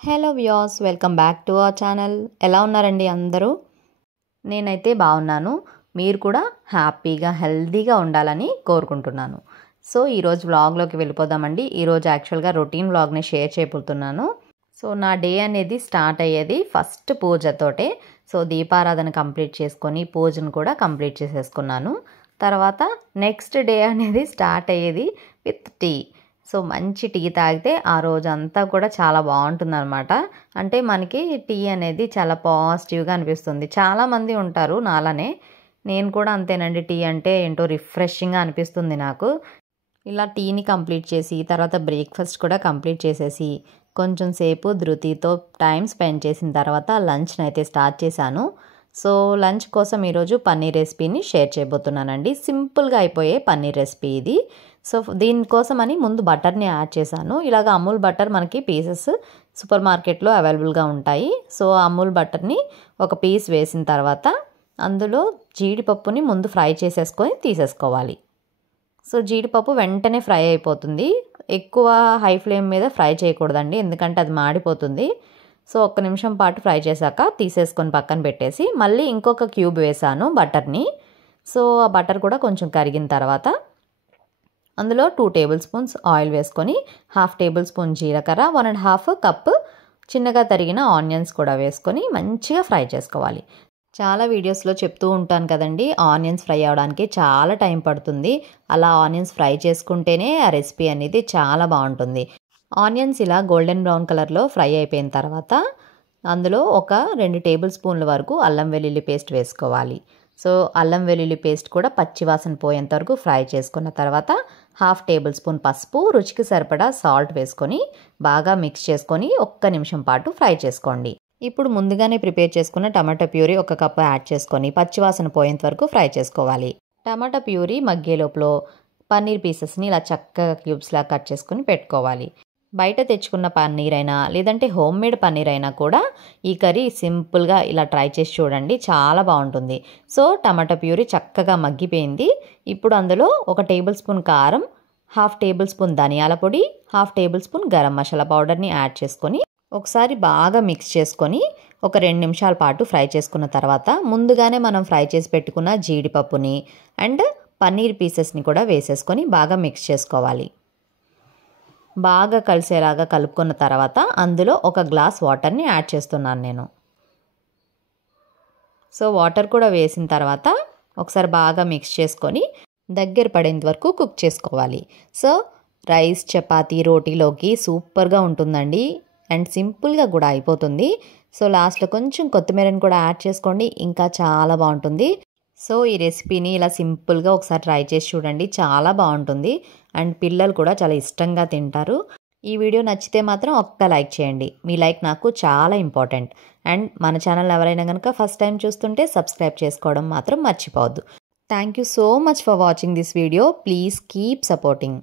Hello viewers, welcome back to our channel. ఎలా ఉన్నారండి అందరూ? నేనైతే బాగున్నాను. మీరు కూడా హ్యాపీగా హెల్తీగా ఉండాలని కోరుకుంటున్నాను. సో ఈరోజు వ్లాగ్లోకి వెళ్ళిపోదామండి. ఈరోజు యాక్చువల్గా రొటీన్ వ్లాగ్ని షేర్ చేయబోతున్నాను. సో నా డే అనేది స్టార్ట్ అయ్యేది ఫస్ట్ పూజతోటే. సో దీపారాధన కంప్లీట్ చేసుకొని పూజను కూడా కంప్లీట్ చేసేసుకున్నాను. తర్వాత నెక్స్ట్ డే అనేది స్టార్ట్ అయ్యేది విత్ టీ. సో మంచి టీ తాగితే ఆ రోజంతా కూడా చాలా బాగుంటుందన్నమాట. అంటే మనకి టీ అనేది చాలా పాజిటివ్గా అనిపిస్తుంది. చాలామంది ఉంటారు నాలానే, నేను కూడా అంతేనండి. టీ అంటే ఏంటో రిఫ్రెషింగ్గా అనిపిస్తుంది నాకు. ఇలా టీని కంప్లీట్ చేసి తర్వాత బ్రేక్ఫాస్ట్ కూడా కంప్లీట్ చేసేసి కొంచెం సేపు ధృతితో టైం స్పెండ్ చేసిన తర్వాత లంచ్ని అయితే స్టార్ట్ చేశాను. సో లంచ్ కోసం ఈరోజు పన్నీర్ రెసిపీని షేర్ చేయబోతున్నానండి. సింపుల్గా అయిపోయే పన్నీర్ రెసిపీ ఇది. సో దీనికోసమని ముందు బటర్ని యాడ్ చేశాను. ఇలాగ అమూల్ బటర్ మనకి పీసెస్ సూపర్ మార్కెట్లో అవైలబుల్గా ఉంటాయి. సో అమూల్ బటర్ని ఒక పీస్ వేసిన తర్వాత అందులో జీడిపప్పుని ముందు ఫ్రై చేసేసుకొని తీసేసుకోవాలి. సో జీడిపప్పు వెంటనే ఫ్రై అయిపోతుంది. ఎక్కువ హై ఫ్లేమ్ మీద ఫ్రై చేయకూడదండి, ఎందుకంటే అది మాడిపోతుంది. సో 1 నిమిషం పాటు ఫ్రై చేశాక తీసేసుకొని పక్కన పెట్టేసి మళ్ళీ ఇంకొక క్యూబ్ వేసాను బటర్ని. సో ఆ బటర్ కూడా కొంచెం కరిగిన తర్వాత అందులో 2 టేబుల్ స్పూన్స్ ఆయిల్ వేసుకొని 1/2 టేబుల్ స్పూన్ జీలకర్ర, 1.5 కప్ చిన్నగా తరిగిన ఆనియన్స్ కూడా వేసుకొని మంచిగా ఫ్రై చేసుకోవాలి. చాలా వీడియోస్లో చెప్తూ ఉంటాను కదండి, ఆనియన్స్ ఫ్రై అవ్వడానికి చాలా టైం పడుతుంది. అలా ఆనియన్స్ ఫ్రై చేసుకుంటేనే ఆ రెసిపీ అనేది చాలా బాగుంటుంది. ఆనియన్స్ ఇలా గోల్డెన్ బ్రౌన్ కలర్లో ఫ్రై అయిపోయిన తర్వాత అందులో ఒక 2 టేబుల్ స్పూన్ల వరకు అల్లం వెల్లుల్లి పేస్ట్ వేసుకోవాలి. సో అల్లం వెల్లుల్లి పేస్ట్ కూడా పచ్చివాసన పోయేంత వరకు ఫ్రై చేసుకున్న తర్వాత 1/2 టేబుల్ స్పూన్ పసుపు, రుచికి సరిపడా సాల్ట్ వేసుకొని బాగా మిక్స్ చేసుకొని 1 నిమిషం పాటు ఫ్రై చేసుకోండి. ఇప్పుడు ముందుగానే ప్రిపేర్ చేసుకున్న టమాటా ప్యూరీ 1 కప్పు యాడ్ చేసుకొని పచ్చివాసన పోయేంత వరకు ఫ్రై చేసుకోవాలి. టమాటా ప్యూరీ మగ్గే లోపల పన్నీర్ పీసెస్ని ఇలా చక్కగా క్యూబ్స్లా కట్ చేసుకొని పెట్టుకోవాలి. బయట తెచ్చుకున్న పన్నీర్ అయినా లేదంటే హోమ్ మేడ్ పన్నీర్ అయినా కూడా ఈ కర్రీ సింపుల్గా ఇలా ట్రై చేసి చూడండి, చాలా బాగుంటుంది. సో టమాటా ప్యూరీ చక్కగా మగ్గిపోయింది. ఇప్పుడు అందులో 1 టేబుల్ స్పూన్ కారం, 1/2 టేబుల్ స్పూన్ ధనియాల పొడి, 1/2 టేబుల్ స్పూన్ గరం మసాలా పౌడర్ని యాడ్ చేసుకొని ఒకసారి బాగా మిక్స్ చేసుకొని ఒక 2 నిమిషాల పాటు ఫ్రై చేసుకున్న తర్వాత ముందుగానే మనం ఫ్రై చేసి పెట్టుకున్న జీడిపప్పుని అండ్ పన్నీర్ పీసెస్ని కూడా వేసేసుకొని బాగా మిక్స్ చేసుకోవాలి. బాగా కలిసేలాగా కలుపుకున్న తర్వాత అందులో 1 గ్లాస్ వాటర్ని యాడ్ చేస్తున్నాను నేను. సో వాటర్ కూడా వేసిన తర్వాత ఒకసారి బాగా మిక్స్ చేసుకొని దగ్గర పడేంత వరకు కుక్ చేసుకోవాలి. సో రైస్, చపాతీ, రోటీలోకి సూపర్గా ఉంటుందండి అండ్ సింపుల్గా కూడా అయిపోతుంది. సో లాస్ట్లో కొంచెం కొత్తిమీరని కూడా యాడ్ చేసుకోండి, ఇంకా చాలా బాగుంటుంది. సో ఈ రెసిపీని ఇలా సింపుల్గా ఒకసారి ట్రై చేసి చూడండి, చాలా బాగుంటుంది అండ్ పిల్లలు కూడా చాలా ఇష్టంగా తింటారు. ఈ వీడియో నచ్చితే మాత్రం ఒక్క లైక్ చేయండి. మీ లైక్ నాకు చాలా ఇంపార్టెంట్. అండ్ మన ఛానల్ ఎవరైనా కనుక ఫస్ట్ టైం చూస్తుంటే సబ్స్క్రైబ్ చేసుకోవడం మాత్రం మర్చిపోవద్దు. Thank you so much for watching this video. Please keep supporting.